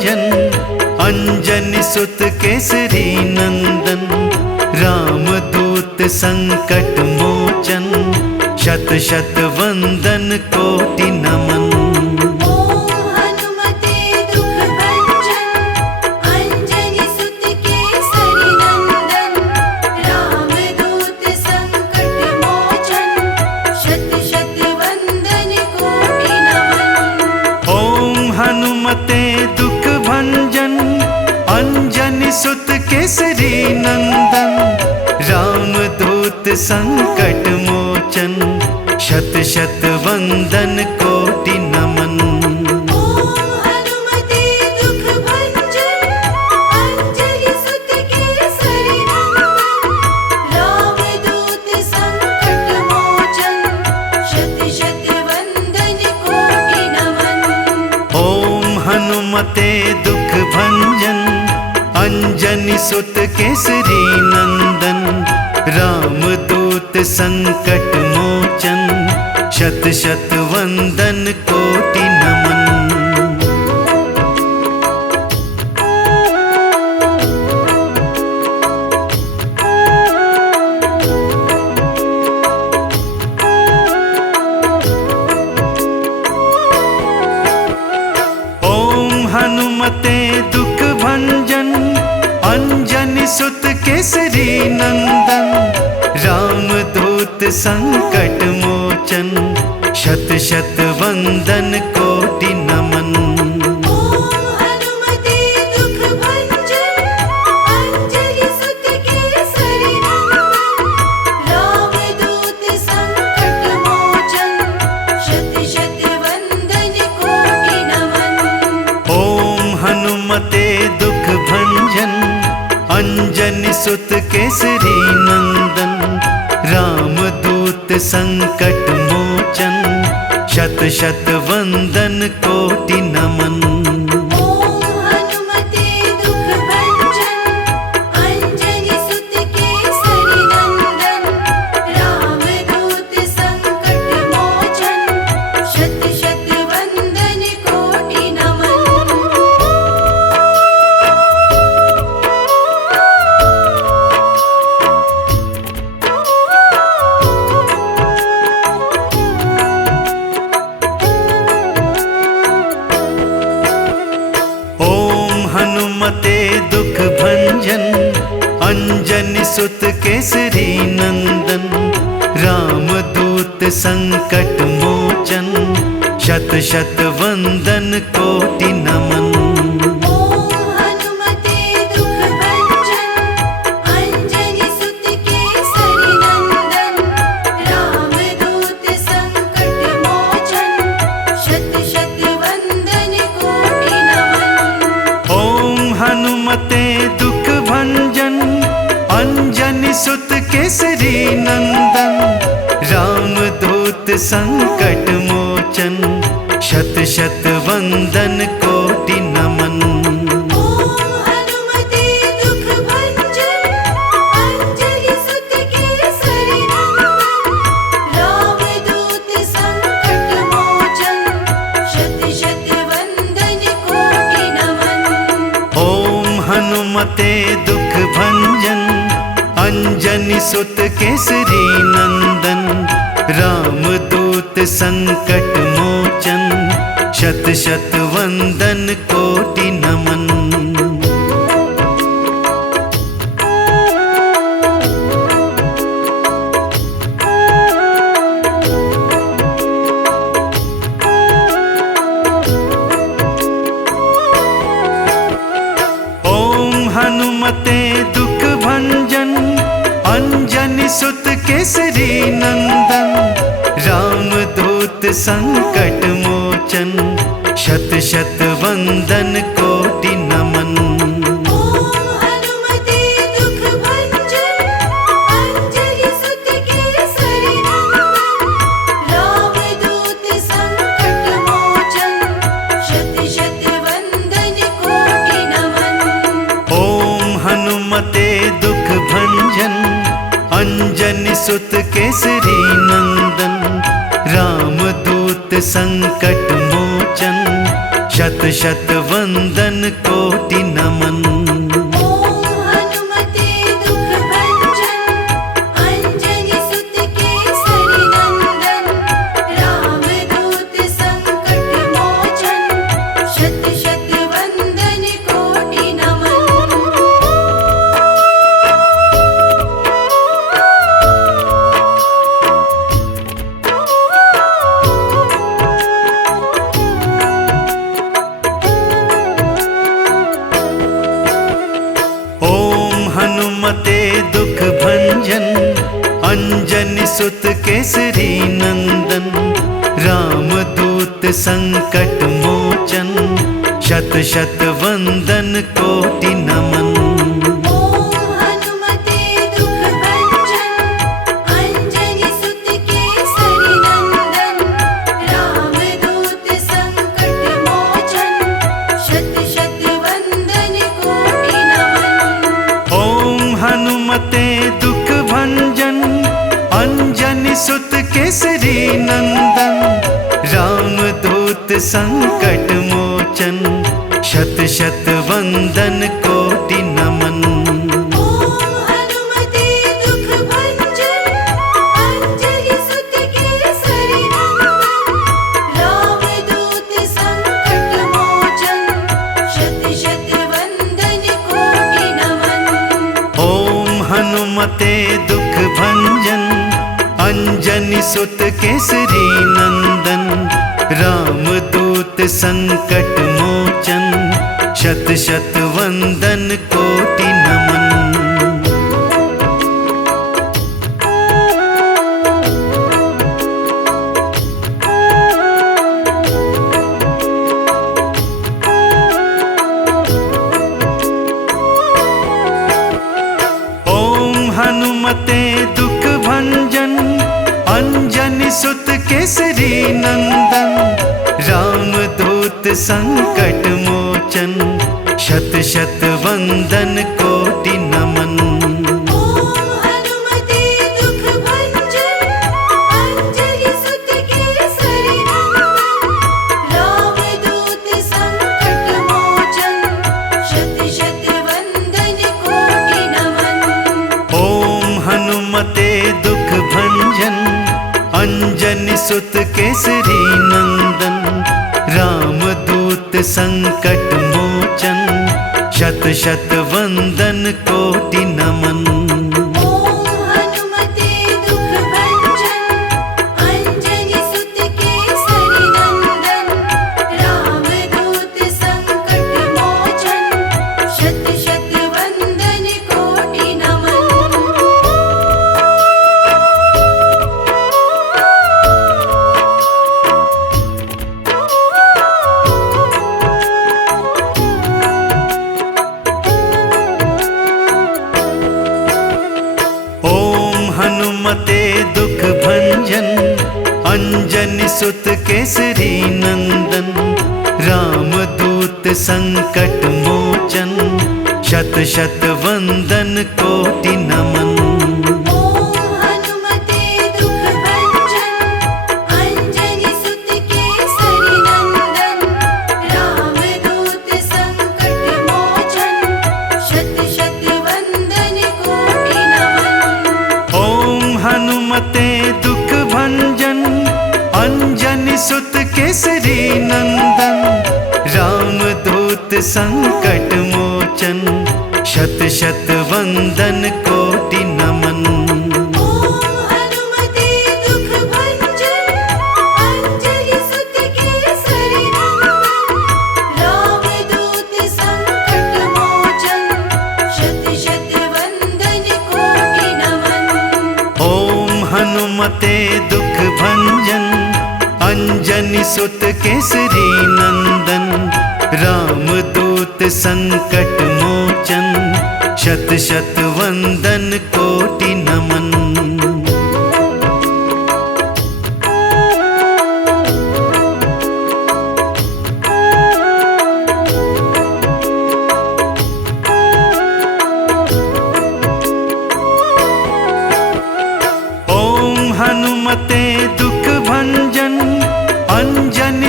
भंजन, अंजनी सुत केसरी नंदन, रामदूत संकट मोचन, शत शत वंदन कोटि नमन। दुख भंजन, अंजनी सुत केसरी नंदन, रामदूत संकट मोचन, शत शत वंदन कोटि नमन। हनुमते दुख भंजन, अंजनी सुत केसरी नंदन, रामदूत संकट मोचन, शत शत वंदन कोटि नमन। हनुमते दुख भंजन, अंजनी सुत केसरी नंदन, रामदूत संकट मोचन, शत शत वंदन कोटि नमन। हनुमते दुख भंजन, अंजनी सुत केसरी नंदन, रामदूत संकट मोचन, शत शत वंदन कोटि नमन। हनुमते दुख भंजन, अंजनी सुत केसरी नंदन, रामदूत संकट मोचन, शत शत वंदन कोटि नमन। हनुमते दुख भंजन, अंजनी सुत केसरी नंदन, रामदूत संकट मोचन, शत शत वंदन कोटि नमन। हनुमते दुख भंजन, अंजनी सुत केसरी नंदन, रामदूत संकट मोचन, शत शत वंदन कोटि नमन। हनुमते दुख भंजन, अंजनी सुत केसरी नंदन, रामदूत संकट मोचन, शत शत वंदन कोटि नमन। हनुमते दुख भंजन, अंजनी सुत केसरी नंदन, रामदूत संकट मोचन, शत शत वंदन कोटि नमन। ओम हनुमते दुख भंजन अंजनी सुत केसरी नंदन रामदूत संकट मोचन शत शत वंदन कोटि नमन। हनुमते दुख भंजन अंजनी सुत केसरी नंदन रामदूत संकट मोचन शत शत वंदन कोटि नमन। ओम हनुमते दुख भंजन अंजनी सुत केसरी नंदन रामदूत संकट मोचन शत शत वंदन कोटि नमन। ओम हनुमते दुख भंजन अंजनी सुत केसरी नंदन रामदूत संकट मोचन शत शत वंदन कोटि नमन। ओम हनुमते दुख भंजन अंजनी सुत केसरी नंदन रामदूत संकट मोचन शत शत वंदन कोटि नमन। ओम हनुमते दुख भंजन अंजनी सुत केसरी नंदन रामदूत संकट मोचन शत शत वंदन कोटि नमन। ओम हनुमते दुख भंजन अंजनी सुत केसरी नंदन रामदूत संकट मोचन शत शत वंदन कोटि नमन। ओम हनुमते दुख भंजन अंजनी सुत केसरी नंदन रामदूत संकट मोचन शत शत वंदन कोटि नमन। ओम हनुमते दुख भंजन अंजनी सुत केसरी नंदन रामदूत संकट मोचन शत शत वंदन कोटि नमन। ओम हनुमते दुख भंजन अंजनी सुत केसरी नंदन रामदूत संकट मोचन शत शत वंदन कोटि नमन। ओम हनुमते दुख भंजन अंजनी सुत केसरी नंदन रामदूत संकट मोचन शत शत वंदन कोटि नमन। ओम हनुमते दुख भंजन अंजनी सुत केसरी नंदन रामदूत संकट मोचन शत शत वंदन कोटि नमन। ओम हनुमते दुख भंजन अंजनी सुत केसरी नंदन रामदूत संकट मोचन शत शत वंदन कोटि नमन। ओम हनुमते दुख भंजन अंजनी सुत केसरी नंदन रामदूत संकट मोचन शत शत वंदन कोटि नमन। ओम हनुमते दुख भंजन अंजनी सुत केसरी नंदन रामदूत संकट मोचन शत शत वंदन कोटि नमन। हनुमते दुख भंजन अंजनी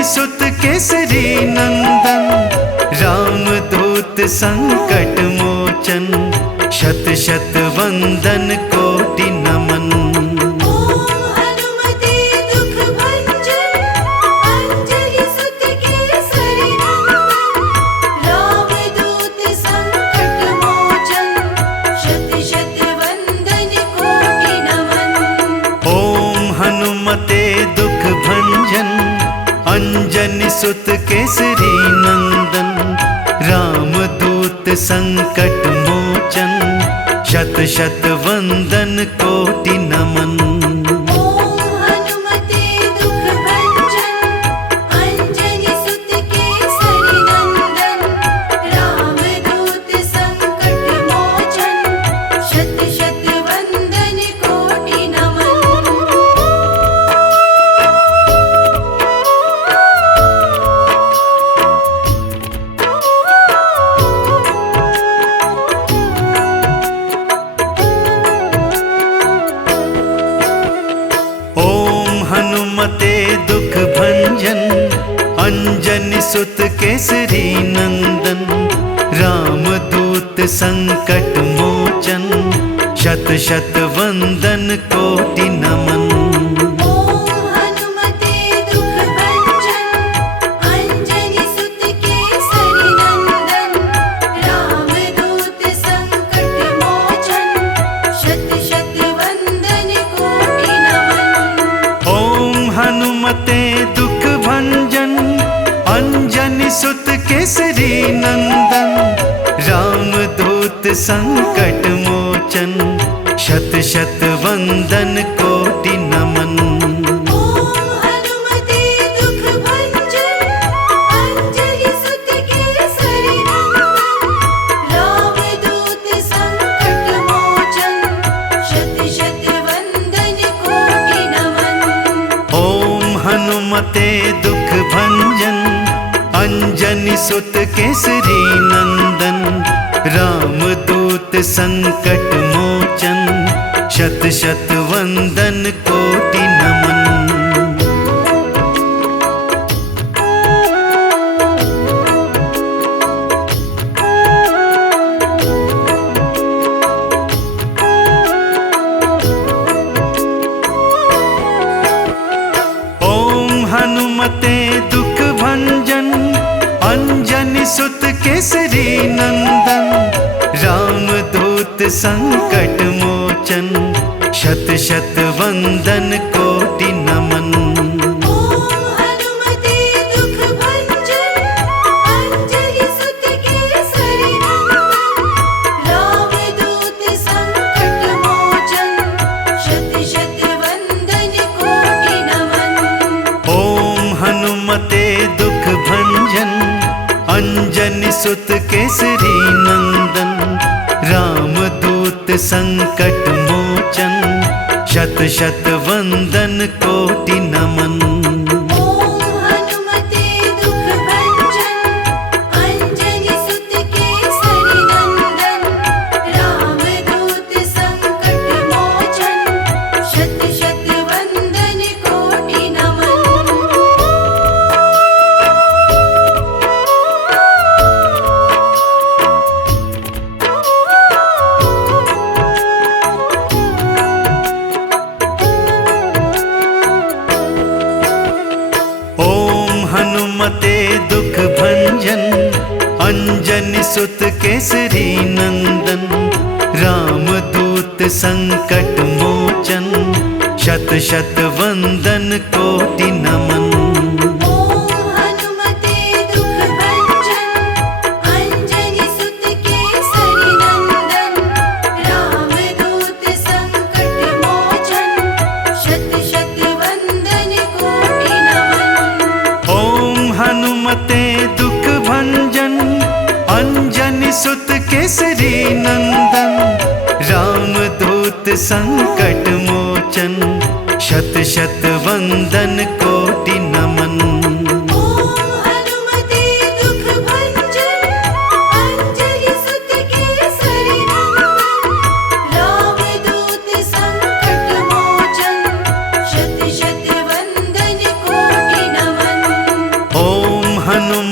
अंजनी सुत केसरी नंदन, रामदूत संकट मोचन, शत शत वंदन कोटि नमन। ओम हनुमते दुख भंजन, अंजनी सुत केसरी नंदन, रामदूत संकट मोचन, शत शत वंदन कोटि नमन। ओम हनुमते दुख भंजन, अंजनी सुत केसरी नंदन, रामदूत संकट मोचन, शत शत वंदन कोटि नमन। ओम हनुमते दुख भंजन, अंजनी सुत केसरी नंदन, रामदूत संकट मोचन, शत शत वंदन कोटि नमन। ओम हनुमते दुख भंजन, अंजनी सुत केसरी नंदन, रामदूत संकट मोचन, शत शत वंदन कोटि नमन। ओम हनुमते दुख भंजन, अंजनी सुत केसरी नंदन, रामदूत संकट मोचन, शत शत वंदन कोटि नमन। ओम हनुमते दुख भंजन, अंजनी सुत केसरी नंदन, रामदूत संकट मोचन, शत शत वंदन कोटि नमन। ओम हनुमते दुख भंजन, अंजनी सुत केसरी नंदन, रामदूत संकट मोचन, शत शत वंदन कोटि नमन। ओम हनुमते दुख भंजन, अंजनी सुत केसरी नंदन, रामदूत संकट मोचन, शत शत वंदन कोटि नमन। ओम हनुमते दुख भंजन, अंजनी सुत केसरी नंदन, रामदूत संकट मोचन, शत शत वंदन कोटि नमन। ओम हनुमते दुख भंजन, अंजनी सुत केसरी नंदन, रामदूत संकट मोचन, शत शत वंदन कोटि नमन। ओम हनुमते दुख भंजन, अंजनी सुत केसरी नंदन, रामदूत संकट मोचन, शत शत वंदन कोटि नमन। ओम हनुमते दुख भंजन, अंजनी सुत केसरी नंदन, रामदूत संकट मोचन, शत शत वंदन कोटि नमन। ओम हनुमते दुख भंजन, अंजनी सुत केसरी नंदन, रामदूत संकट मोचन, शत शत वंदन कोटि नमन। ओम हनुमते दुख भंजन, अंजनी सुत केसरी नंदन, रामदूत संकट मोचन, शत शत वंदन कोटि नमन। ओम हनुमते दुख भंजन, अंजनी सुत केसरी नंदन, रामदूत संकट मोचन, शत शत वंदन कोटि नमन। ओम हनुमते दुख भंजन, अंजनी सुत केसरी नंदन, रामदूत संकट मोचन, शत शत वंदन कोटि नमन।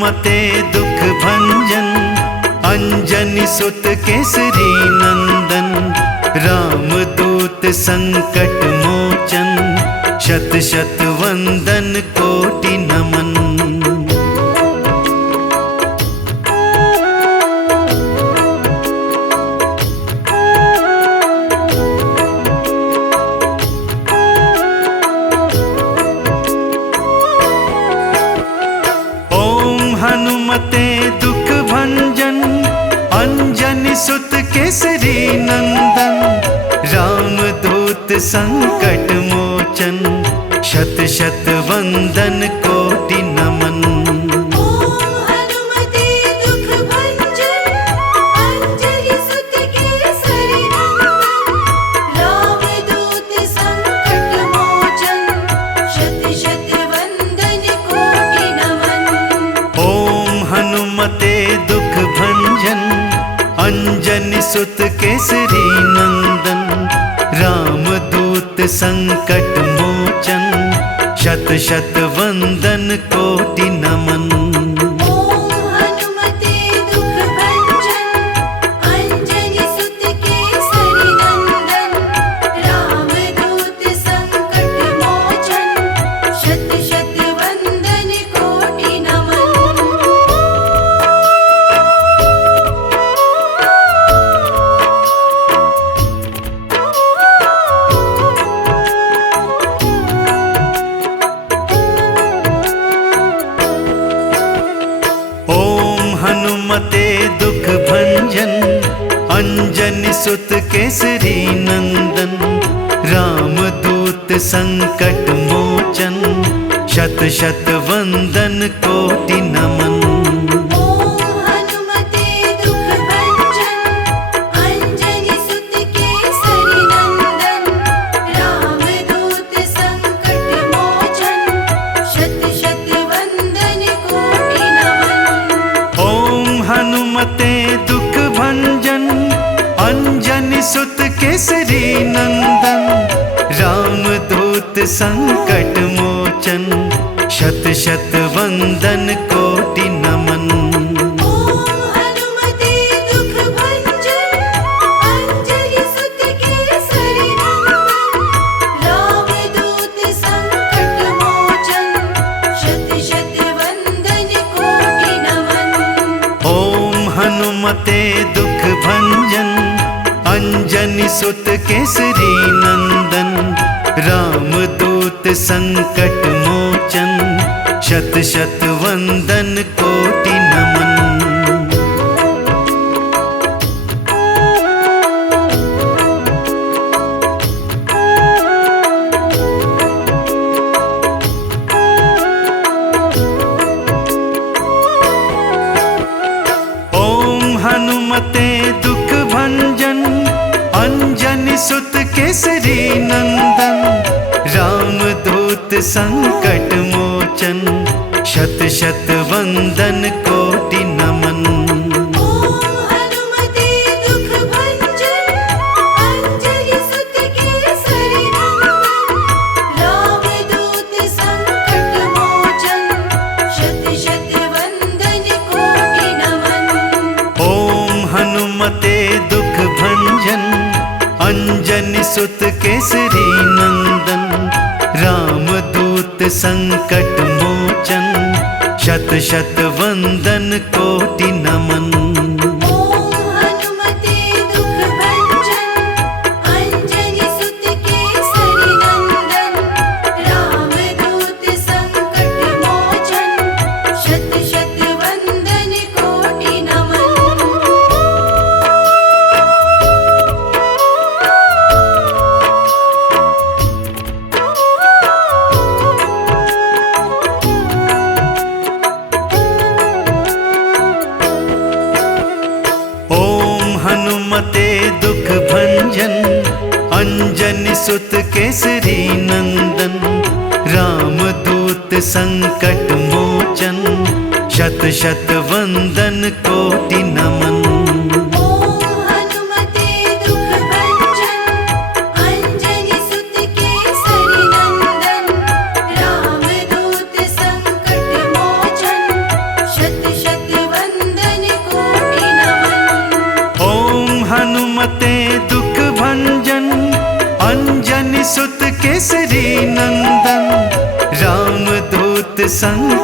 हनुमते दुख भंजन, अंजनी सुत केसरी नंदन, रामदूत संकट मोचन, शत शत वंदन कोटि नमन। हनुमते दुख भंजन, अंजनी सुत केसरी नंदन, रामदूत संकट मोचन, शत शत वंदन कोटि नमन। हनुमते दुख भंजन, अंजनी सुत केसरी नंदन, रामदूत संकट मोचन, शत शत वंदन कोटि नमन। हनुमते दुख भंजन, अंजनी सुत केसरी नंदन, रामदूत संकट मोचन, शत शत वंदन कोटि नमन। हनुमते दुख भंजन, अंजनी सुत केसरी नंदन, रामदूत संकट मोचन, शत शत वंदन कोटि नमन। हनुमते दुख भंजन, अंजनी सुत केसरी नंदन, रामदूत संकट मोचन, शत शत वंदन कोटि नमन। हनुमते दुख भंजन, अंजनी सुत केसरी नंदन, रामदूत संकट मोचन, शत शत वंदन कोटि नमन। हनुमते दुख भंजन, अंजनी सुत केसरी नंदन, रामदूत संकट मोचन, शत शत वंदन कोटि नमन। हनुमते दुख भंजन, अंजनी सुत केसरी नंदन, रामदूत संकट मोचन, शत शत वंदन कोटि नमन। शत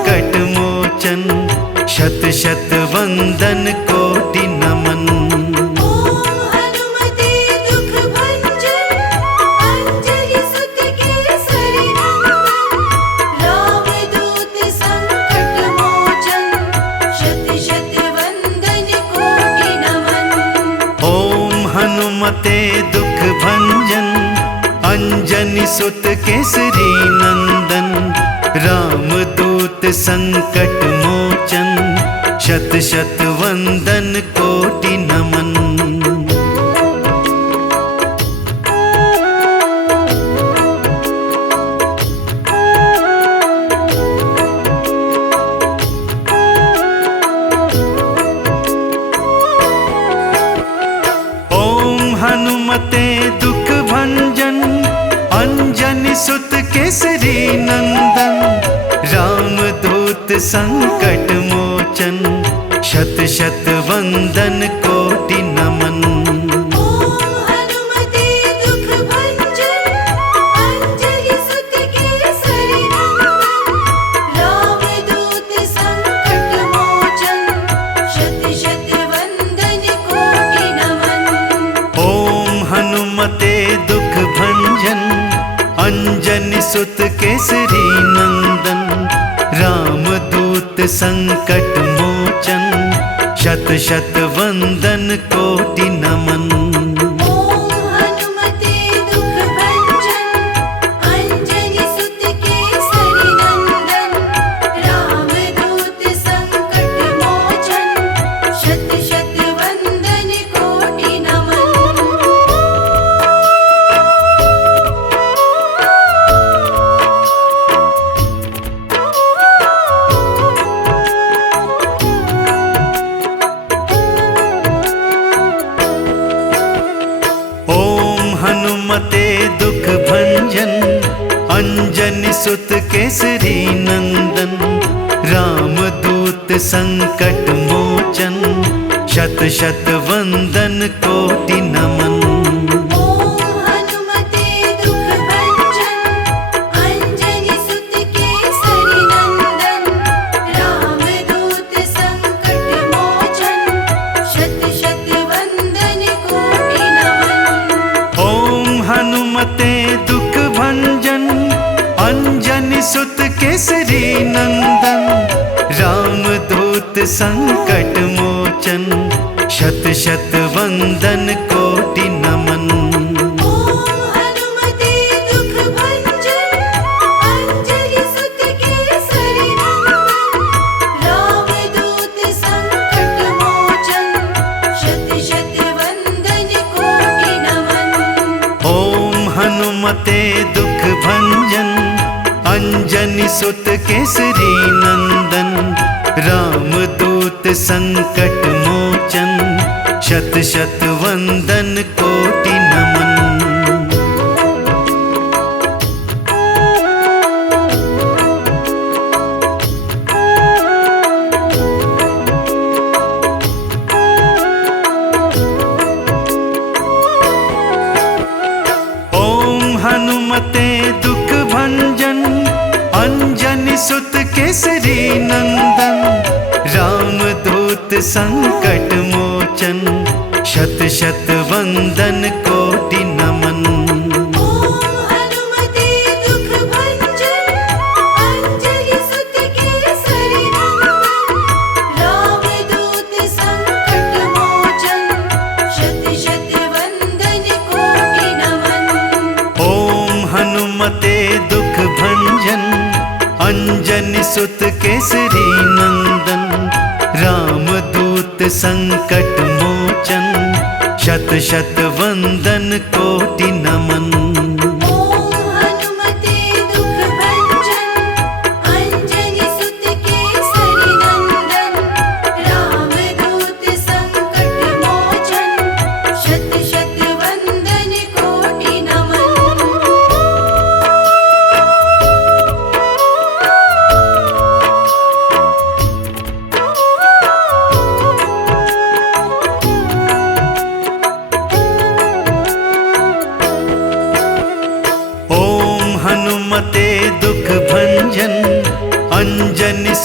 संकट मोचन, शत शत वंदन कोटि नमन। ओम हनुमते दुख भंजन, अंजनी सुत केसरी नंदन। रामदूत संकट मोचन, शत शत वंदन कोटि नमन। ओम हनुमते दुख भंजन, अंजनी सुत केसरी नंदन। रामदूत संकट मोचन, शत शत वंदन कोटि नमन। ओम हनुमते दुख भंजन, अंजनी सुत केसरी नंदन। रामदूत संकट मोचन, शत शत वंदन कोटि नमन। ओम हनुमते दुख भंजन, अंजनी सुत केसरी नंदन। रामदूत संकट मोचन, शत शत वंदन कोटि नमन। ओम हनुमते दुख भंजन, अंजनी सुत केसरी नंदन। रामदूत संकट मोचन, शत शत वंदन कोटि नमन। ओम हनुमते दुख भंजन, अंजनी सुत केसरी नंदन। रामदूत संकट मोचन, शत शत वंदन कोटि नमन। ओम हनुमते दुख भंजन, अंजनी सुत केसरी नंदन। रामदूत संकट मोचन, शत शत वंदन कोटि नमन। ओम हनुमते दुख भंजन, अंजनी सुत केसरी नंदन। रामदूत संकट मोचन, शत शत वंदन कोटि नमन। ओम हनुमते दुख भंजन, अंजनी सुत केसरी नंदन। रामदूत संकट मोचन, शत शत वंदन कोटि नमन। ओम हनुमते दुख भंजन, अंजनी सुत केसरी नंदन। रामदूत संकट मोचन, शत शत वंदन कोटि नमन। ओम हनुमते दुख भंजन, अंजनी सुत केसरी नंदन। रामदूत संकट मोचन, शत शत वंदन कोटि नमन। ओम हनुमते दुख भंजन, अंजनी सुत केसरी नंदन। रामदूत संकट मोचन, शत शत वंदन कोटि नमन। ओम हनुमते दुख भंजन, अंजनी सुत केसरी नंदन। रामदूत संकट मोचन, शत शत वंदन कोटि नमन। ओम हनुमते दुख भंजन, अंजनी सुत केसरी नंदन। रामदूत संकट मोचन, शत शत वंदन कोटि नमन। ओम हनुमते दुख भंजन, अंजनी सुत केसरी नंदन। रामदूत संकट मोचन, शत शत वंदन कोटि नमन।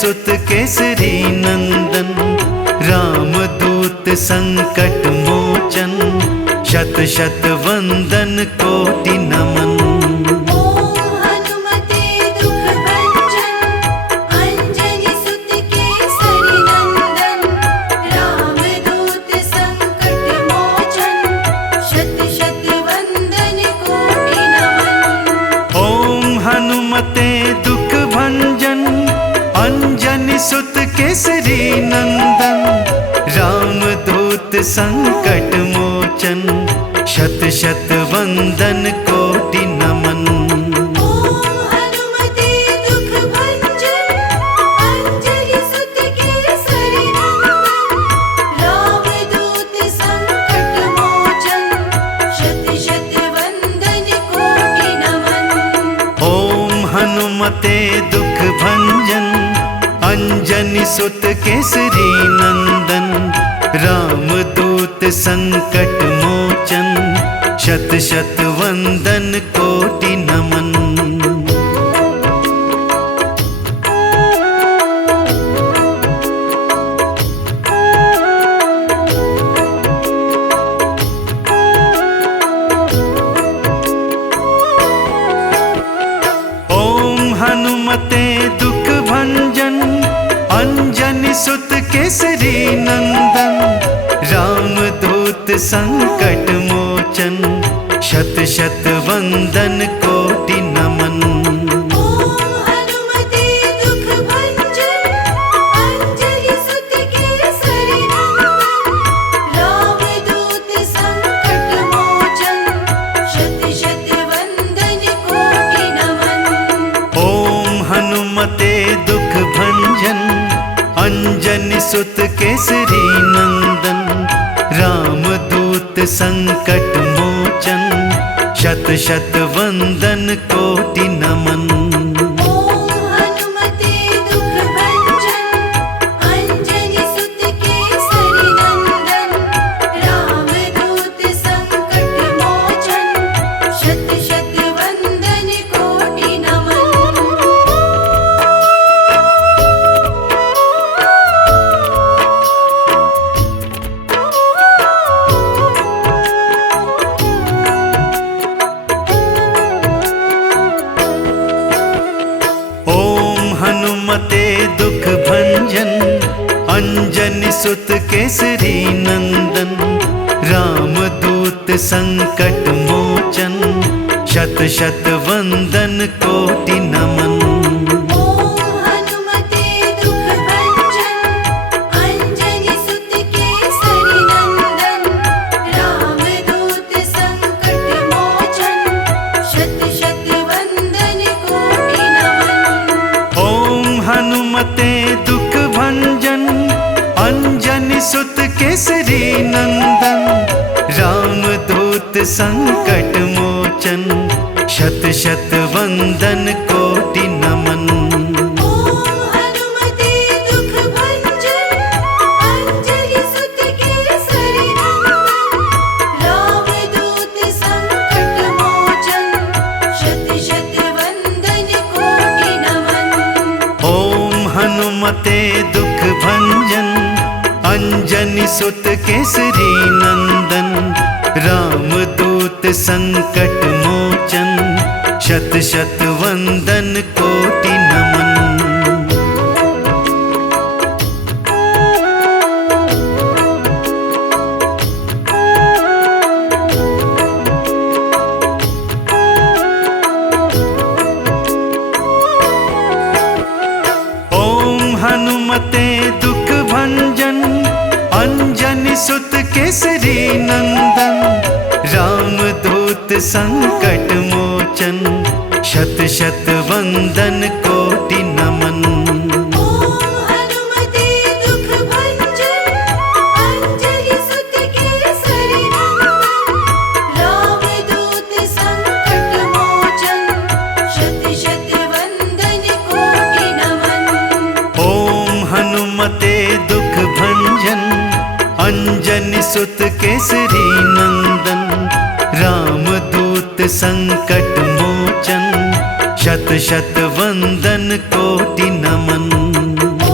सुत केसरी नंदन, रामदूत संकट मोचन, शत शत वंदन कोटि नमन। ओम हनुमते दुख भंजन, अंजनी सुत केसरी नंदन, रामदूत संकट मोचन, शत शत वंदन कोटि नमन। ओम हनुमते दुख भंजन, अंजनी सुत केसरी नंदन, रामदूत संकट मोचन, शत शत वंदन कोटि नमन। ओम हनुमते दुख भंजन, अंजनी सुत केसरी नंदन, रामदूत संकट मोचन, शत शत वंदन कोटि नमन। ओम हनुमते दुख भंजन, अंजनी सुत केसरी नंदन, रामदूत संकट मोचन, शत शत वंदन कोटि नमन। ओम हनुमते दुख भंजन, अंजनी सुत केसरी नंदन, रामदूत संकट मोचन, शत शत वंदन कोटि नमन। ओम हनुमते दुख भंजन, अंजनी सुत केसरी नंदन, रामदूत संकट मोचन, शत शत वंदन कोटि नमन। ओम हनुमते दुख भंजन, अंजनी सुत केसरी नंदन, रामदूत संकट मोचन, शत शत वंदन कोटि नमन। ओम हनुमते दुख भंजन, अंजनी सुत केसरी नंदन, रामदूत संकट मोचन, शत शत वंदन कोटि नमन। ओम हनुमते दुख भंजन, अंजनी सुत केसरी नंदन, रामदूत संकट मोचन, शत शत वंदन कोटि नमन। ओम हनुमते दुख भंजन, अंजनी सुत केसरी नंदन, रामदूत संकट मोचन, शत शत वंदन कोटि नमन। ओम हनुमते दुख भंजन, अंजनी सुत केसरी नंदन, रामदूत संकट मोचन, शत शत वंदन कोटि नमन। ओम हनुमते दुख भंजन, अंजनी सुत केसरी नंदन, रामदूत संकट मोचन, शत शत वंदन कोटि नमन। ओम हनुमते दुख भंजन, अंजनी सुत केसरी नंदन, रामदूत संकट मोचन, शत शत वंदन कोटि नमन। ओम हनुमते दुख भंजन, अंजनी सुत केसरी नंदन, रामदूत संकट मोचन, शत शत वंदन कोटि नमन। ओम हनुमते दुख भंजन, अंजनी सुत केसरी नंदन, रामदूत संकट मोचन, शत शत वंदन कोटि नमन। ओम हनुमते दुख भंजन, अंजनी सुत केसरी नंदन, रामदूत संकट मोचन, शत शत वंदन कोटि नमन।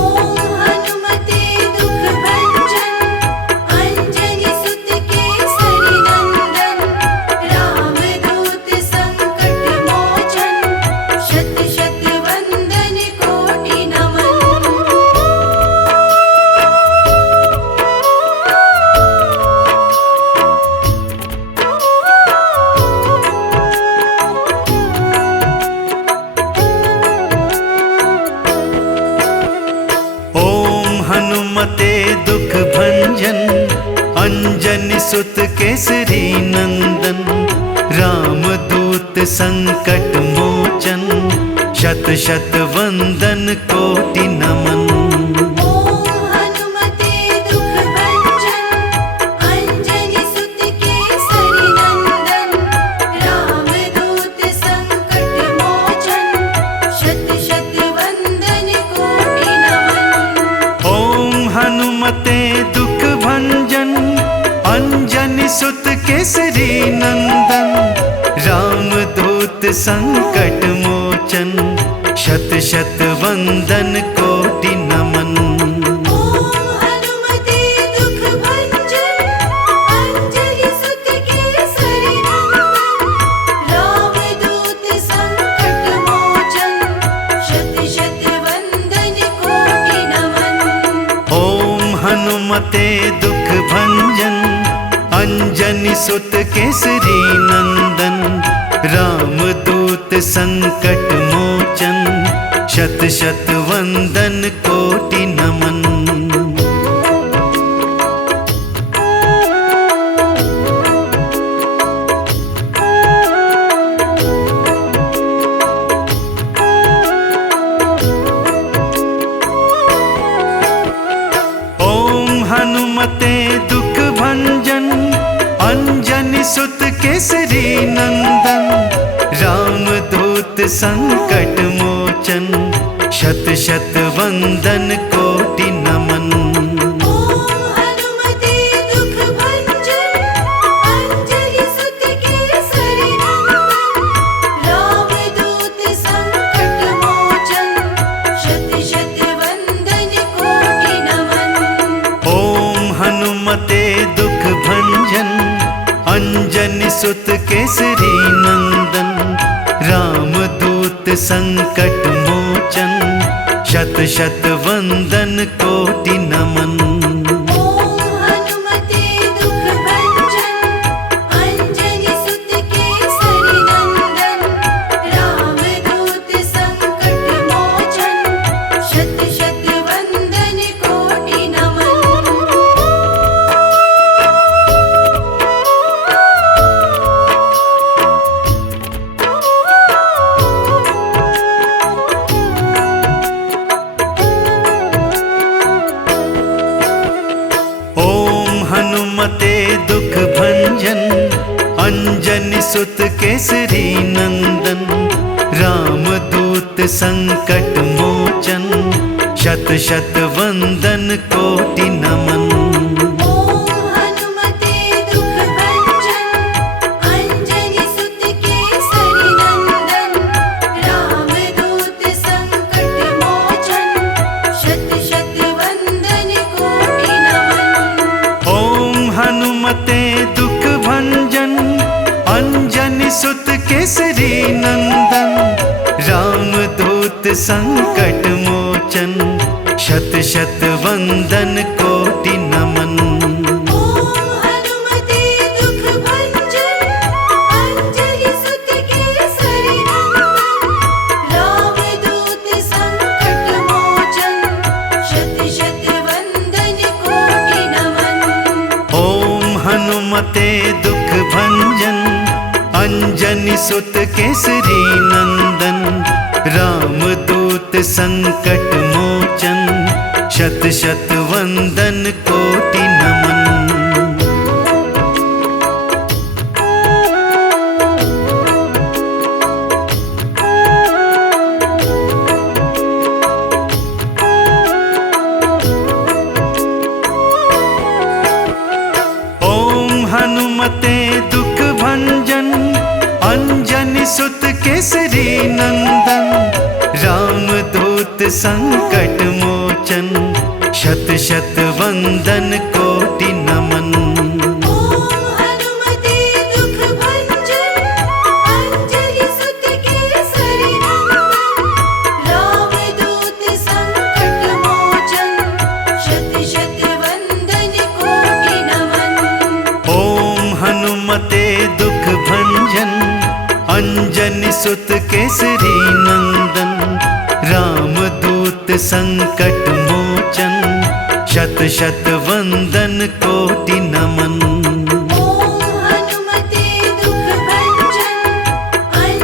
रामदूत संकट मोचन, शत शत वंदन कोटि नमन। ओम हनुमते दुख भंजन, अंजनी सुत केसरी नंदन। रामदूत संकट मोचन, शत शत वंदन कोटि नमन। ओम हनुमते दुख भंजन, अंजनी सुत केसरी नंदन। रामदूत संकट मोचन, शत शत वंदन कोटि नमन। ओम हनुमते दुख भंजन, अंजनी सुत केसरी नंदन। रामदूत संकट मोचन, शत शत वंदन कोटि नमन। ओम हनुमते दुख भंजन, अंजनी सुत केसरी नंदन। रामदूत संकट मोचन, शत शत वंदन कोटि नमन। ओम हनुमते दुख भंजन, अंजनी सुत केसरी नंदन। रामदूत संकट मोचन, शत शत वंदन कोटि नमन। ओम हनुमते दुख भंजन, अंजनी सुत केसरी नंदन। रामदूत संकट मोचन, शत शत वंदन कोटि नमन। ओम हनुमते दुख भंजन, अंजनी सुत केसरी नंदन। रामदूत संकट मोचन, शत शत वंदन कोटि नमन। ओम हनुमते दुख भंजन, अंजनी सुत केसरी नंदन। रामदूत संकट मोचन, शत शत वंदन कोटि नमन। ओम हनुमते दुख भंजन, अंजनी सुत केसरी नंदन। रामदूत संकट मोचन, शत शत वंदन कोटि नमन। ओम हनुमते दुख भंजन, अंजनी सुत केसरी नंदन। रामदूत संकट मोचन, शत शत वंदन कोटि नमन। ओम हनुमते दुख भंजन, अंजनी सुत केसरी नंदन। रामदूत संकट मोचन, शत शत वंदन कोटि नमन। ओम हनुमते दुख भंजन, अंजनी सुत केसरी नंदन। रामदूत संकट मोचन, शत शत वंदन कोटि नमन। ओम हनुमते दुख भंजन, अंजनी सुत केसरी नंदन। रामदूत संकट मोचन, शत शत वंदन कोटि नमन। ओम हनुमते दुख भंजन, अंजनी सुत केसरी नंदन। रामदूत संकट मोचन, शत शत वंदन कोटि नमन। ओम हनुमते दुख भंजन, अंजनी सुत केसरी नंदन। रामदूत संकट मोचन, शत शत वंदन कोटि नमन। ओम हनुमते दुख भंजन, अंजनी सुत केसरी नंदन। रामदूत संकट मोचन, शत शत वंदन कोटि नमन। ओम हनुमते दुख भंजन,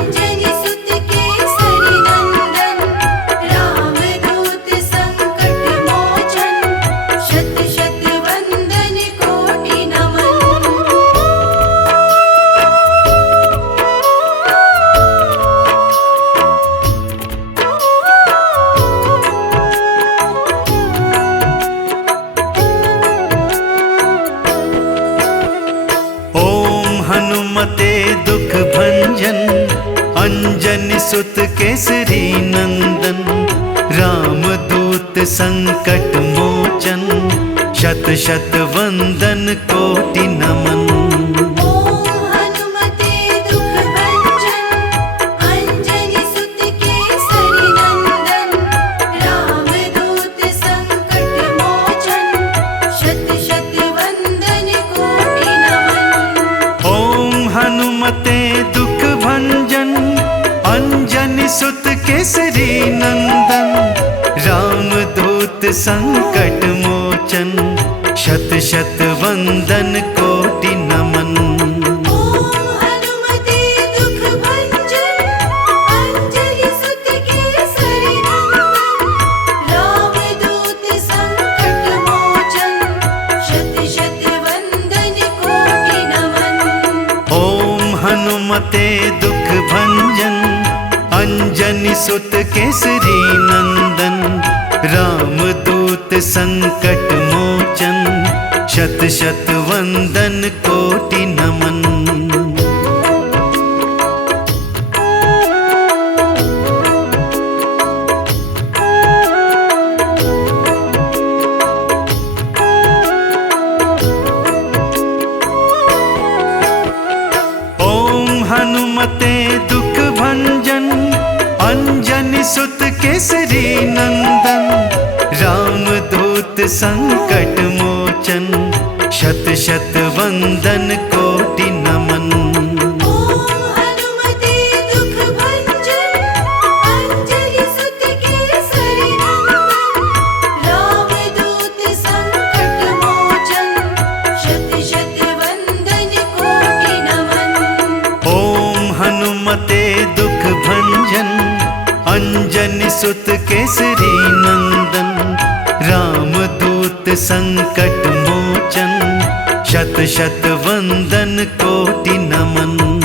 सुत केसरी नंदन, रामदूत संकट मोचन, शत शत वंदन कोटि नमन। ओम हनुमते दुख भंजन, अंजनी सुत केसरी नंदन, रामदूत संकट मोचन, शत शत वंदन कोटि नमन। ओम हनुमते दुख भंजन, अंजनी सुत केसरी नंदन, रामदूत संकट मोचन, शत शत वंदन कोटि नमन। ओम हनुमते दुख भंजन, अंजनी सुत केसरी नंदन, रामदूत संकट मोचन, शत शत वंदन कोटि नमन। ओम हनुमते दुख भंजन, अंजनी सुत केसरी नंदन, रामदूत संकट मोचन, शत शत वंदन कोटि नमन। ओम हनुमते दुख भंजन, अंजनी सुत केसरी नंदन, रामदूत संकट मोचन, शत शत वंदन कोटि नमन। ओम हनुमते दुख भंजन, अंजनी सुत केसरी नंदन, रामदूत संकट मोचन, शत शत वंदन कोटि नमन। ओम हनुमते दुख भंजन, अंजनी सुत केसरी नंदन, रामदूत संकट मोचन, शत शत वंदन कोटि नमन।